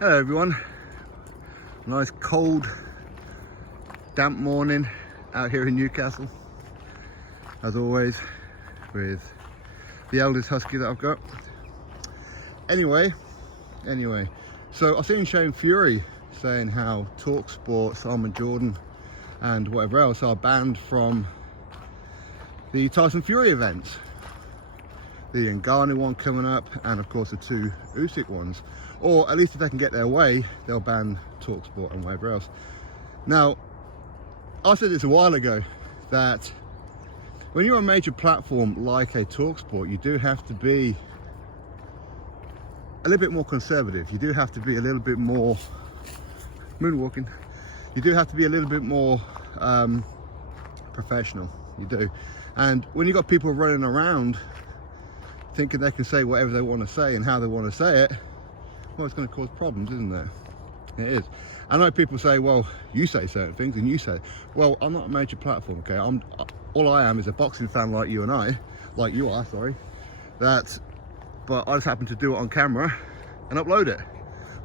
Hello everyone, nice cold damp morning out here in Newcastle, as always, with the eldest husky that I've got. Anyway, so I've seen Tyson Fury saying how Talksport, Simon Jordan and whatever else are banned from the Tyson Fury events. The Ngannou one coming up, and of course the two Usyk ones. Or at least if they can get their way, they'll ban Talksport and whatever else. Now, I said this a while ago, that when you're a major platform like a Talksport, you do have to be a little bit more conservative. You do have to be a little bit more moonwalking. You do have to be a little bit more professional. You do. And when you've got people running around thinking they can say whatever they want to say and how they want to say it, well, it's going to cause problems, isn't it? It is. I know people say, well, you say certain things and you say, well, I'm not a major platform, okay? All I am is a boxing fan like you and I, like you are, sorry, but I just happen to do it on camera and upload it.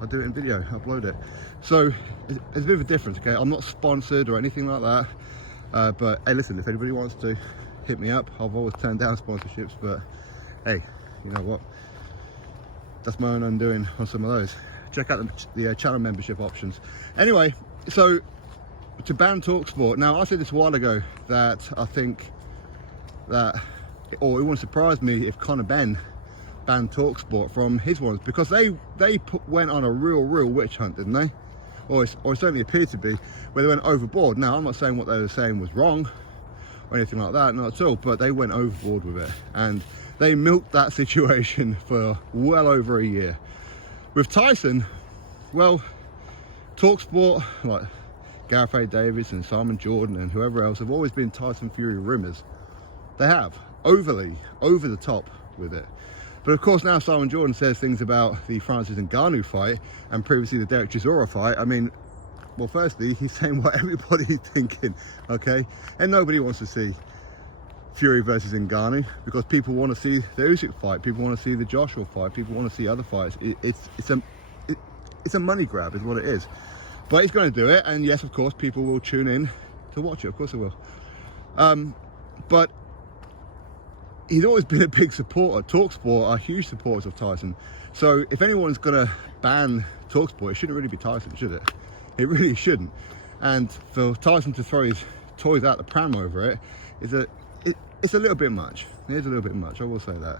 I do it in video, upload it. So it's a bit of a difference, okay? I'm not sponsored or anything like that, but hey, listen, if anybody wants to hit me up, I've always turned down sponsorships, but hey, you know what? That's my own undoing on some of those. Check out the channel membership options. Anyway, so to ban Talksport. Now, I said this a while ago that I think that, or it wouldn't surprise me if Conor Benn banned Talksport from his ones, because they went on a real witch hunt, didn't they? Or it certainly appeared to be, where they went overboard. Now, I'm not saying what they were saying was wrong or anything like that, not at all, but they went overboard with it, and they milked that situation for well over a year. With Tyson, well, Talksport, like Gareth A. Davis and Simon Jordan and whoever else, have always been Tyson Fury rimmers. They have, over the top with it. But of course now Simon Jordan says things about the Francis Ngannou fight and previously the Derek Chisora fight. I mean, well, firstly, he's saying what everybody's thinking, okay? And nobody wants to see Fury versus Ngannou, because people want to see the Usyk fight, people want to see the Joshua fight, people want to see other fights. It's a money grab is what it is. But he's going to do it, and yes, of course, people will tune in to watch it, of course they will. But he's always been a big supporter. Talksport are huge supporters of Tyson. So if anyone's going to ban Talksport, it shouldn't really be Tyson, should it? It really shouldn't. And for Tyson to throw his toys out the pram over it is it's a little bit much. It is a little bit much, I will say that.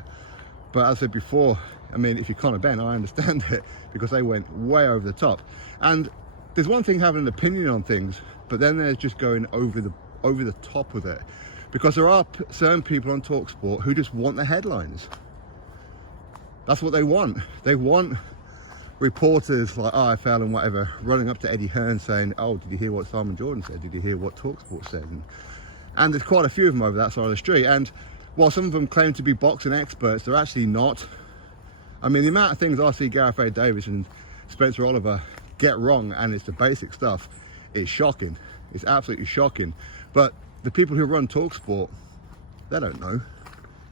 But as I said before, I mean, if you're Conor Benn, I understand it, because they went way over the top. And there's one thing having an opinion on things, but then there's just going over the top with it. Because there are certain people on Talksport who just want the headlines. That's what they want. They want reporters like IFL and whatever running up to Eddie Hearn saying, oh, did you hear what Simon Jordan said? Did you hear what Talksport said? And there's quite a few of them over that side of the street. And while some of them claim to be boxing experts, they're actually not. I mean, the amount of things I see Gareth A. Davis and Spencer Oliver get wrong, and it's the basic stuff, it's shocking. It's absolutely shocking. But the people who run Talksport, they don't know.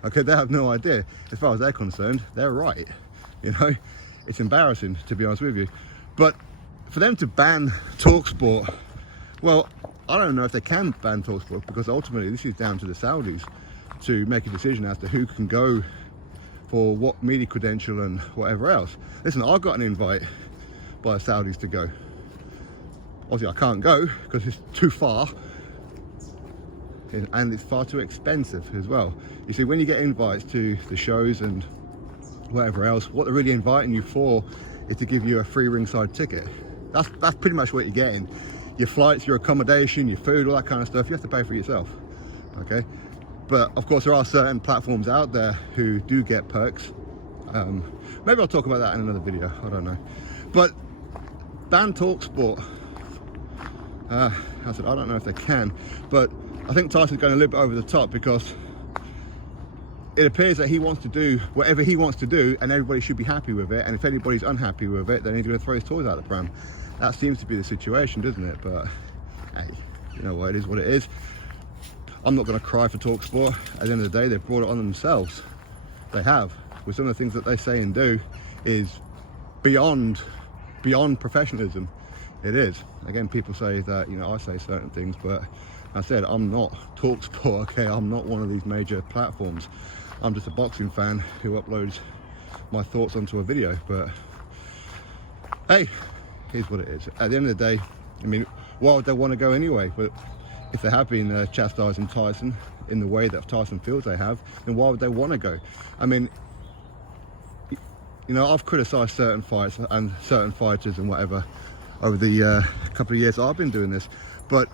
Okay, they have no idea. As far as they're concerned, they're right. You know, it's embarrassing, to be honest with you. But for them to ban Talksport, well, I don't know if they can ban Talksport, because ultimately this is down to the Saudis to make a decision as to who can go for what media credential and whatever else. Listen, I got an invite by the Saudis to go. Obviously I can't go because it's too far, and it's far too expensive as well. You see, when you get invites to the shows and whatever else, what they're really inviting you for is to give you a free ringside ticket. That's pretty much what you're getting. Your flights, your accommodation, your food, all that kind of stuff, you have to pay for yourself, okay? But of course there are certain platforms out there who do get perks. Maybe I'll talk about that in another video, I don't know. But ban Talksport, I said I don't know if they can, but I think Tyson's going a little bit over the top, because it appears that he wants to do whatever he wants to do and everybody should be happy with it, and if anybody's unhappy with it, then he's going to throw his toys out the pram. That seems to be the situation, doesn't it? But hey, you know what, it is what it is. I'm not going to cry for Talksport. At the end of the day, they've brought it on themselves. They have. With some of the things that they say and do is beyond beyond professionalism. It is. Again, people say that, you know, I say certain things, but I said I'm not Talksport, okay? I'm not one of these major platforms. I'm just a boxing fan who uploads my thoughts onto a video. But hey, here's what it is. At the end of the day, I mean, why would they want to go anyway? But if they have been chastising Tyson in the way that Tyson feels they have, then why would they want to go? I mean, you know, I've criticised certain fights and certain fighters and whatever over the couple of years I've been doing this, but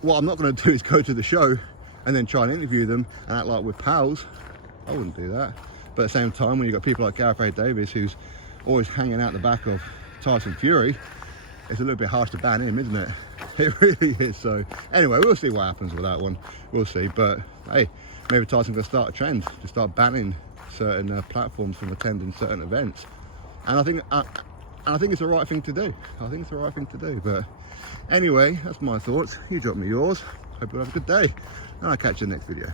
what I'm not going to do is go to the show and then try and interview them and act like we're pals. I wouldn't do that. But at the same time, when you've got people like Gareth A. Davis, who's always hanging out the back of Tyson Fury, it's a little bit harsh to ban him, isn't it? It really is. So anyway, we'll see what happens with that one. We'll see. But hey, maybe Tyson's going to start a trend to start banning certain platforms from attending certain events. And I think it's the right thing to do. I think it's the right thing to do. But anyway, that's my thoughts. You drop me yours. Hope you have a good day, and I'll catch you in the next video.